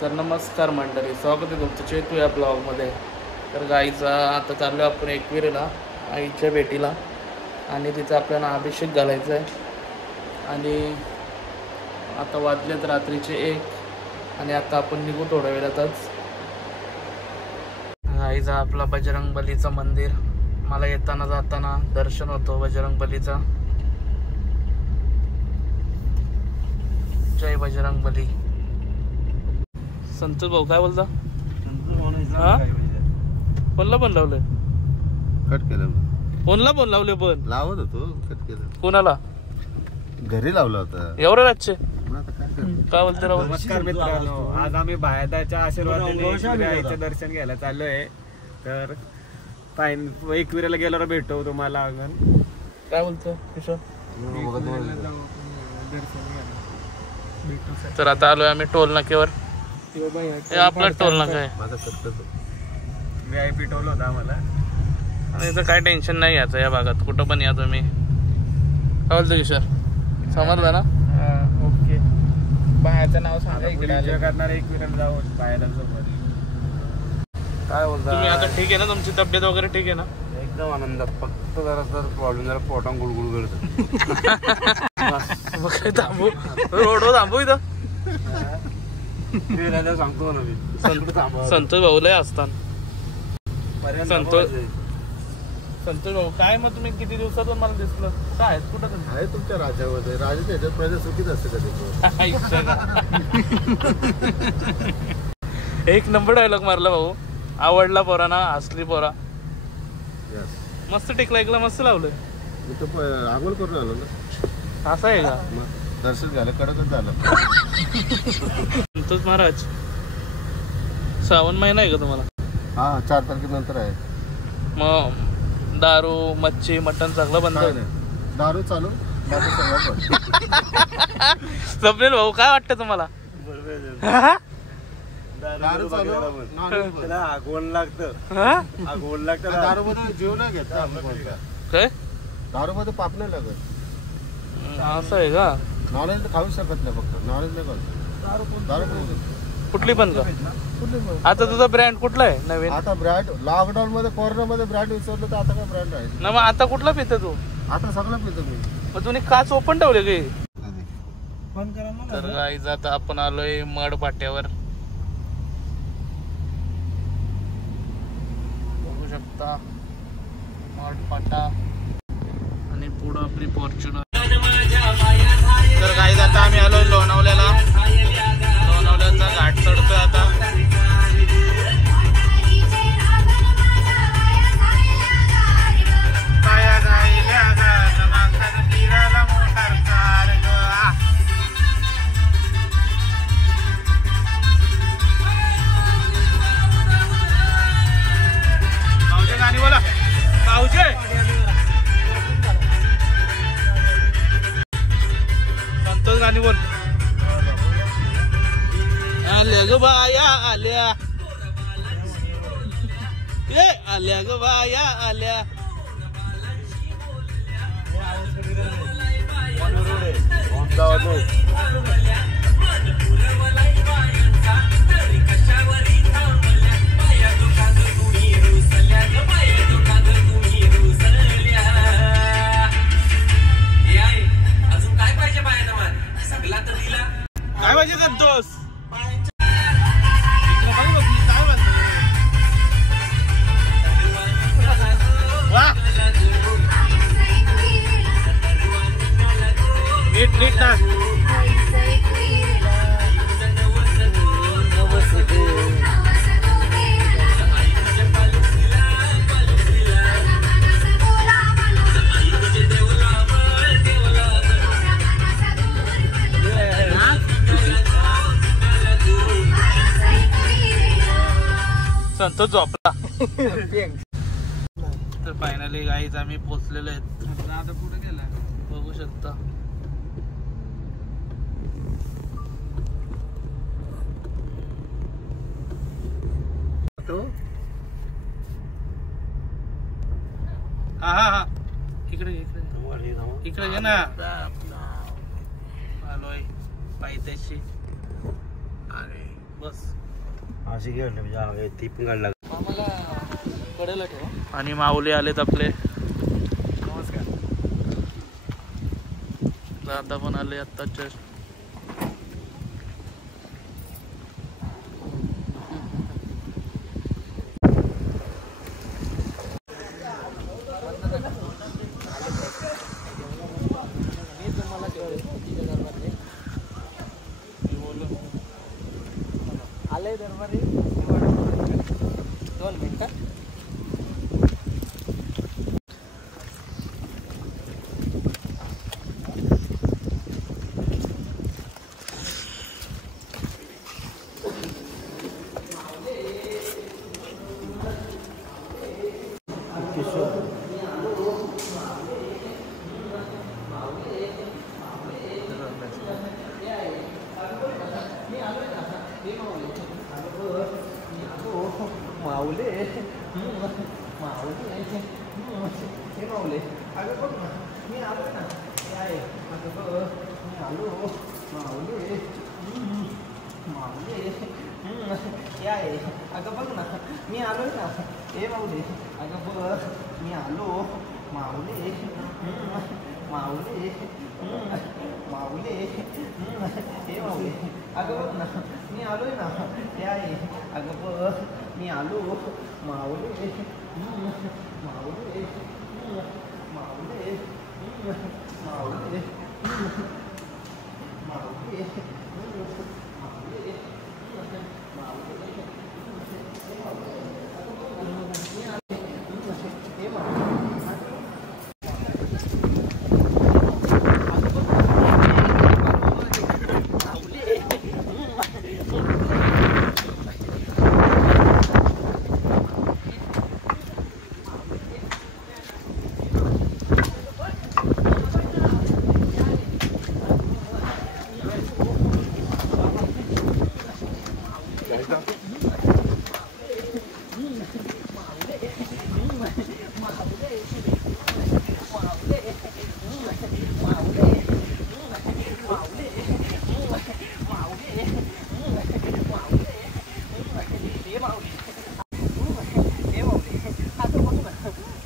तर नमस्कार मंडळी, स्वागत आहे तुमचं चेतू या ब्लॉगमध्ये. तर गाईचा आता चाललो आपण एकविरेला आईच्या भेटीला आणि तिथं आपल्याला अभिषेक घालायचा आहे. आणि आता वाजलेत रात्रीचे 1 आणि आता आपण निघू थोड्या वेळातच. गाईचा आपला बजरंग बलीचं मंदिर, मला येताना जाताना दर्शन होतो बजरंग बलीचा. जय बजरंग बली. संतोष भाऊ काय बोलता? फोनला पण लावले, कट केलं. फोनला पण लावले, पण लावत होतो, कट केलं. कोणाला? घरी लावला होता. एवढं रातचे काय बोलते राव? नमस्कार मित्रांनो, आज आम्ही बाहेरच्या आशीर्वादाने आईचं दर्शन घ्यायला चाललोय. तर फाईन एकविरेला गेल्यावर भेटू तुम्हाला. काय बोलतो किशोर? तर आता आलोय आम्ही टोल नाक्यावर. आपला टोल नाका आहे, VIP टोल होता आम्हाला. आणि इथं काय टेन्शन नाही याचं या भागात, कुठं पण या तुम्ही. काय बोलतो किशोर? समजलं ना? ओके. बाहेरचं नाव सांगा, इकडे करणार एकविरेला जाऊ बाहेरांसोबत. काय बोलता? तुम्ही आता ठीक आहे ना? तुमची तब्येत वगैरे ठीक आहे ना? एकदम आनंदात. फक्त जरा प्रॉब्लेम, जरा पोटान गुळगुळ करत. मग काय थांबू? रोडवर थांबू इथं? सांगतो ना मी. संतोष भाऊ लय असतात. संतोष भाऊ काय मग तुम्ही किती दिवसातून मला दिसलं? काय कुठं तुम्ही? आहे तुमच्या राज्यामध्ये. राजाच्या ह्याच्यात प्रजा सुखीच असते कधी. एक नंबर डायलॉग मारला भाऊ. आवडला पोराना, हसली पोरा. मस्त टेकला, ऐकला मस्त लावलं. मी तर आंघोळ करून आलो ना. असं आहे का? दर्शन झालं, कडकच झालं. संतोष महाराज, श्रावण महिना आहे का तुम्हाला? हा, 4 तारखेनंतर आहे. मग दारू, मच्छी, मटण सगळं बंद? दारू चालू, बाकी सगळं बंद. स्वप्नील भाऊ काय वाटतं तुम्हाला? दारू चालू, आगोल लागतं. आगोल लागतं. दारू मध्ये जीव नाही घेत काय? दारू मध्ये पाप नाही लागत. असं आहे का? नॉलेज खाऊ शकत नाही, फक्त नॉलेज नाही करत. दारू कुठली पण का? आता तुझा ब्रँड कुठला आहे नवीन? आता ब्रँड लॉकडाऊन मध्ये, कोरोना मध्ये ब्रँड विसरलं तर आता काय ब्रँड आहे ना. मग आता कुठला पितो तू? आता सगळं पितो मी. मग तुम्ही काच ओपन ठेवले काही? तर गाईज आता आपण आलोय मड पाट्यावर. बघू शकता मड पाटा आणि पुढं आपली फॉर्च्युनर. तर गाईज आता आम्ही आलोय लोणावल्याला. लोणावल्याचा घाट चढतोय आता. भाऊचे गाणी बोला, भाऊचे. संतोष गाणी बोल. आल्या ग बाया आल्या, ये आल्या ग बाया आल्या. अजून काय पाहिजे बाहेर मान सगळा तर दिला. काय पाहिजे संतोष? नीट नीट ना. संतोष झोपला. तर फायनली गाईज आम्ही पोचलेलो आहेत. आता पुढे गेला बघू शकता. हा हा हा, इकडे इकडे इकडे घे ना. आलोय पायथ्याशी. अरे बस अशी घेऊन म्हणजे ती पण गाडी लागली आम्हाला कडेला ठेवा. आणि माऊली आलेत आपले. नमस्कार. दादा पण आले आत्ताच. आलंय दरबारी 2 मिनिटं. माऊले माऊले हे माऊले अगं बघ ना मी आलो ना. आहे अगं बघ मी आलो माऊले माऊले आहे अगं बघ ना मी आलो ना. हे माऊले अगं बघ मी आलो माऊले माऊले माऊले हे माऊले अगं बघ ना मी आलोय ना. हे आहे अगं बघ मी आलो माऊले माऊले माऊले माऊले माऊले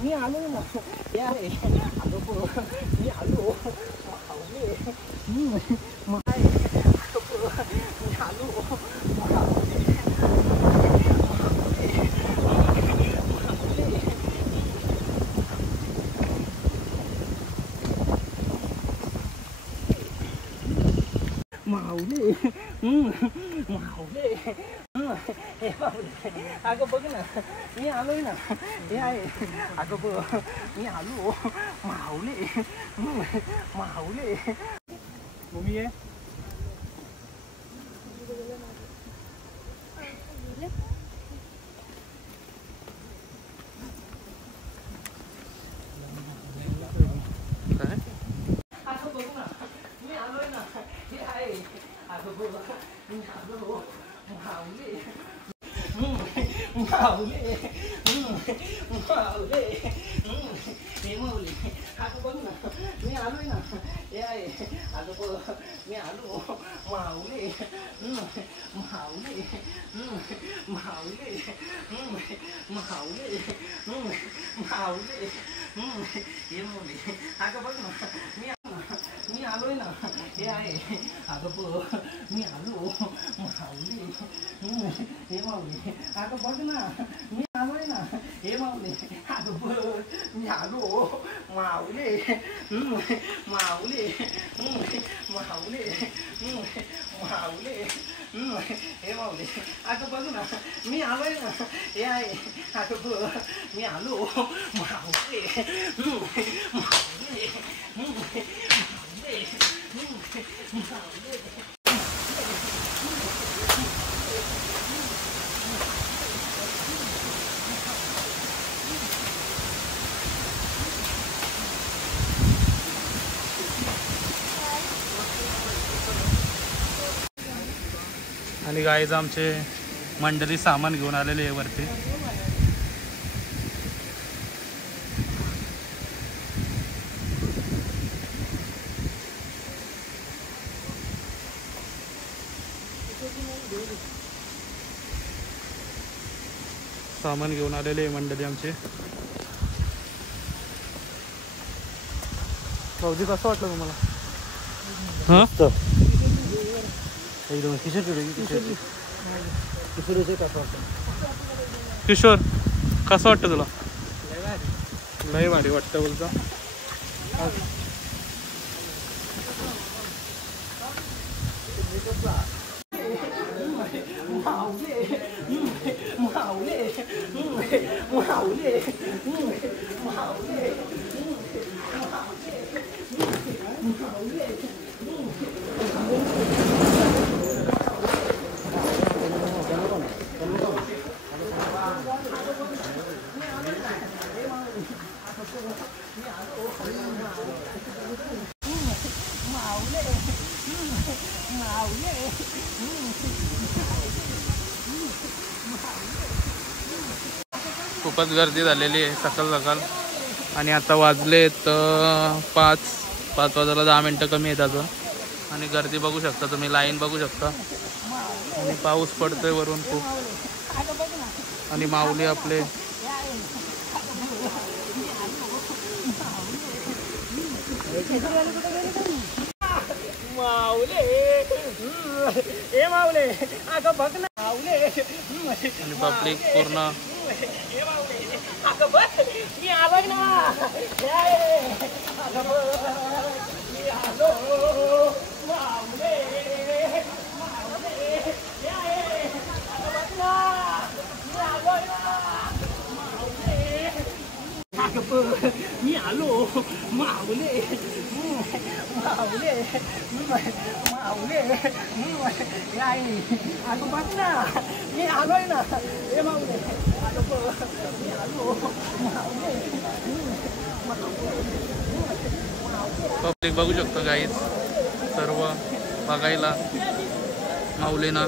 मी आलो ना. हे आहे अगं बघ मी आलो माऊले मी आलो माऊले माऊले हे माऊले अगं बघ ना मी आलोय ना. हे आहे अगं बघ मी आलो माऊले माऊले तुम्ही ये काय अगं बघ ना मी आलोय ना. हे आहे अगं बघ मी आलो माऊले माऊले माऊले हे माऊले अगं बघ ना मी आलोय ना. हे आहे अगं बघ मी आलो माऊले माऊले माऊले माऊले माऊले हे माऊले अगं बघ ना मी आलोय ना. हे आहे अगं बघ मी आलो माऊले हे माऊले अगं बघ ना मी आलोय ना. हे माऊले अगं बघ मी आलो माऊले माऊले माऊले माऊले हे माऊले अगं बघ ना मी आलोय ना. हे आहे अगं बघ मी आलो माऊले माऊले आणि गाईज आमचे मंडळी सामान घेऊन आलेले आहे वरती. सामान घेऊन आलेले आहे मंडळी आमचे. भाऊजी कसं वाटलं तुम्हाला? हां एकदम किशोर कसं वाटतं तुला? लय भारी वाटतं बोलता. खूपच गर्दी झालेली आहे सकाळ सकाळ. आणि आता वाजलेत 5 वाजायला 10 मिनटं कमी आहेत अजून. आणि गर्दी बघू शकता तुम्ही, लाईन बघू शकता. आणि पाऊस पडतोय वरून खूप. आणि माऊली आपले माऊले ए माऊले अगं बघ ना माऊले. आणि पब्लिक पूर्ण अगं बघ मी आलो ना. अगं बघ मी आलो माऊले. मी आलो माऊले माऊले माऊले अगं बघ ना मी आलोय ना. हे माऊले अगं बघ मी आलो माऊले. पब्लिक बघू शकतो गाईज सर्व बघायला माऊलीना.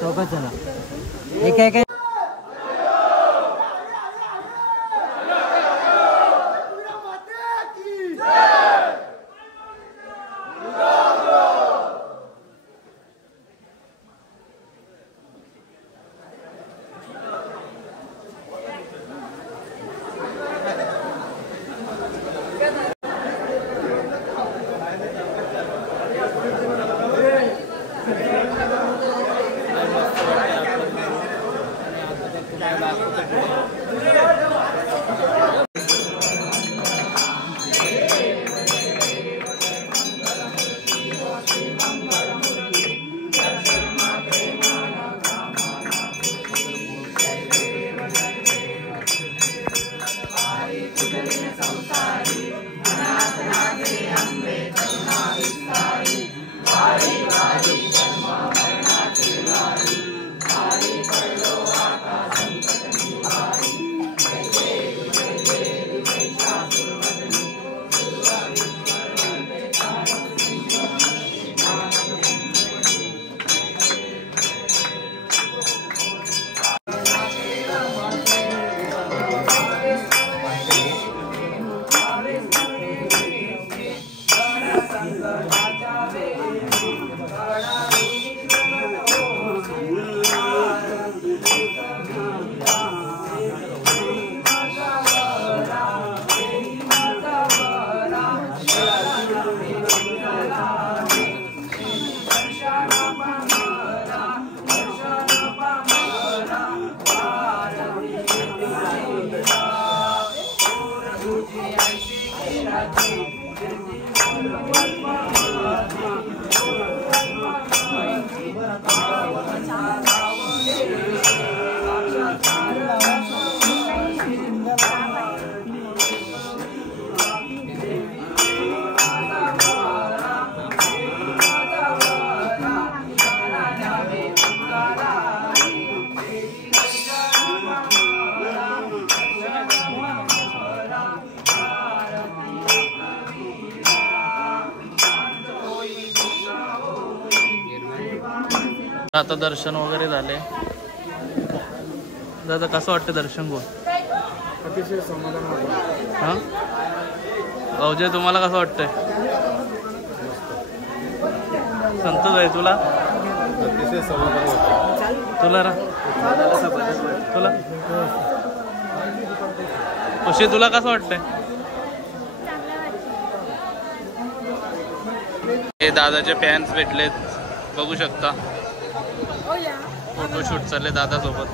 चौकात चला एक एक आता दर्शन वगैरे झाले. दादा कसं वाटतं दर्शन घेऊन? अतिशय समाधान वाटतं. हां अवजय तुम्हाला कसं वाटतंय? संतोष आहे तुला? अतिशय समाधान वाटतं. तुला रा तुला खुशी तुला कसं वाटतंय? हे दादाचे फॅन्स भेटलेत बघू शकता. फोटोशूट चालले दादा सोबत.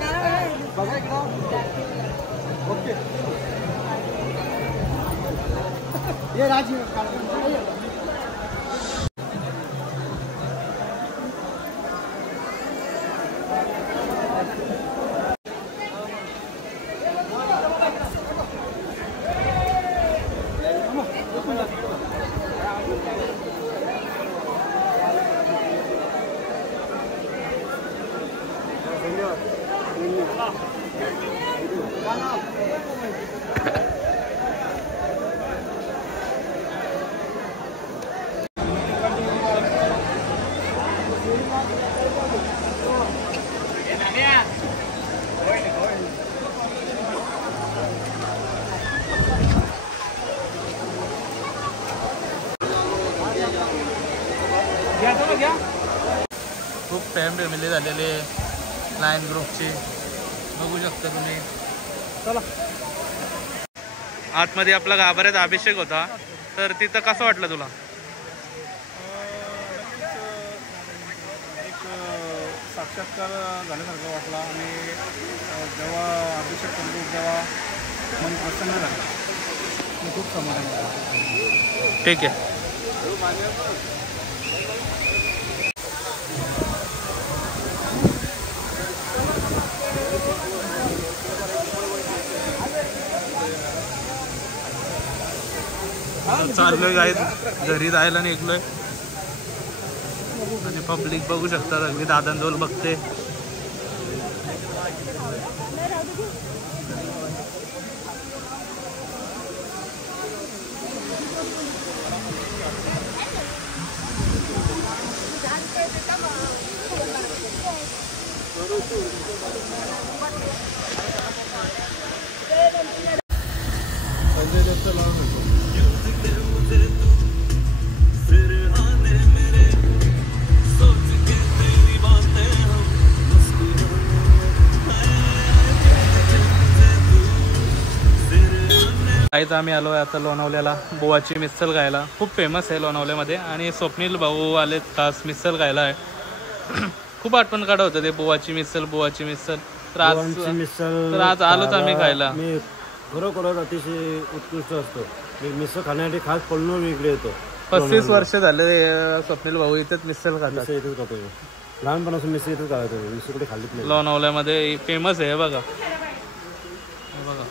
खूप फॅमिली झालेले लायन ग्रुपची बघू शकता तुम्ही. चला आतमध्ये आपला गाभाऱ्यात अभिषेक होता तर तिथं कसं वाटलं तुला? एक साक्षात्कार झाल्यासारखं वाटला आणि जेव्हा अभिषेक करून जेव्हा मन प्रसन्न झालं खूप समाधान झालं. ठीक आहे. चाललोय गाईज घरी जायला निघलोय आणि पब्लिक बघू शकता अगदी दादांजवळ बघते. काहीच आम्ही आलो आहे आता लोणावल्याला बुवाची मिसळ खायला. खूप फेमस आहे लोणावल्यामध्ये आणि स्वप्नील भाऊ आलेत खास मिसळ खायला आहे. खूप आठवण काढत होतं ते बुवाची मिसळ तर आज आलोच आम्ही खायला. मी खरोखरच अतिशय उत्कृष्ट असतो. मी मिसळ खाण्यासाठी खास पळून इकडे येतो. 35 वर्ष झाले स्वप्नील भाऊ इथेच मिसळ खातात. इथेच खातो लहानपणापासून मिसळ इथेच खातो. मिसळ कुठे खाल्लीच नाही. लोणावल्यामध्ये फेमस आहे बघा. बघा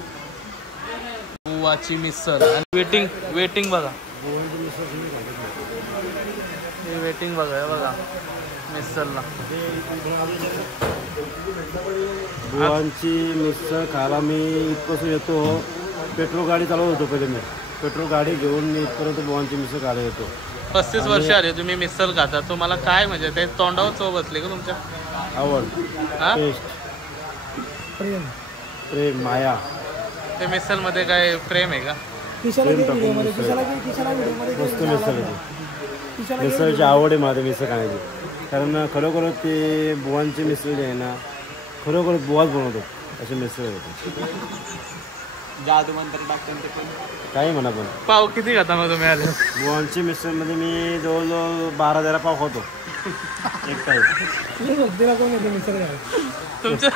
बुवाची मिसळ आणि वेटिंग बघा. वेटिंग बघा बघा मिसळला. बुवांची मिसळ खायला मी इथपासून येतो. पेट्रोल गाडी चालवत होतो पहिले. मी पेट्रोल गाडी घेऊन मी इथपर्यंत बुवांची मिसळ खायला येतो. 35 वर्ष आले तुम्ही मिसळ खाता. तुम्हाला काय म्हणजे ते तोंडावर चव बसली का तुमच्या? आवड, टेस्ट, प्रेम, माया. ते मिसळ मध्ये काय प्रेम आहे का? मस्त मिसळ आहे. मिसळची आवड आहे माझ्या मिसळ खाण्याची. कारण खरोखरच ते बुवांची मिसळ जी आहे ना खरोखर बुवाच बनवतो अशी मिसळ होते. जादू मंत्र टाकतो ते पण काही म्हणा. पण पाव किती खाता मग तुम्ही आले? बुवांची मिसळमध्ये मी जवळजवळ 12-13 पाव खातो एक टाईम. तुमच्या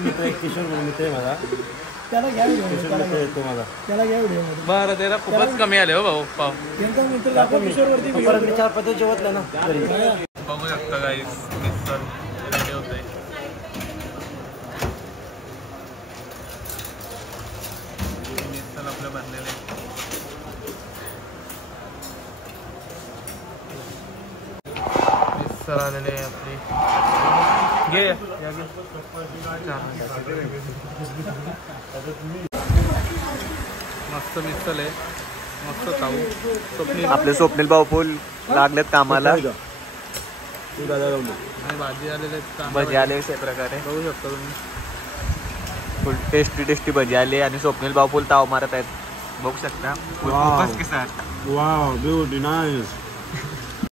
मित्र एक किशोर म्हणून मित्र आहे माझा. किशोर मित्र येतो माझा. 12-13 खूपच कमी आले हो भाऊ पाव. 4-5 जेवतलं ना. बघू शकता गाईस मिसळ रेडी होते. मिसळ आपल्या बनलेले मिसळ आलेले आहे आपली. घे या घे. मस्त मिसळ आहे. मस्त खाऊ. स्वप्नील आपले स्वप्नील भाऊ फुल लागलेत कामाला. ती गादा लावून आणि भाजी आलेले भजी आले अशा प्रकारे बघू शकता तुम्ही. फुल टेस्टी भजी आले आणि स्वप्नील भाऊ फुल ताव मारत आहेत बघू शकता. Wow. खूपच किस्सा वाव ब्युटी नाईस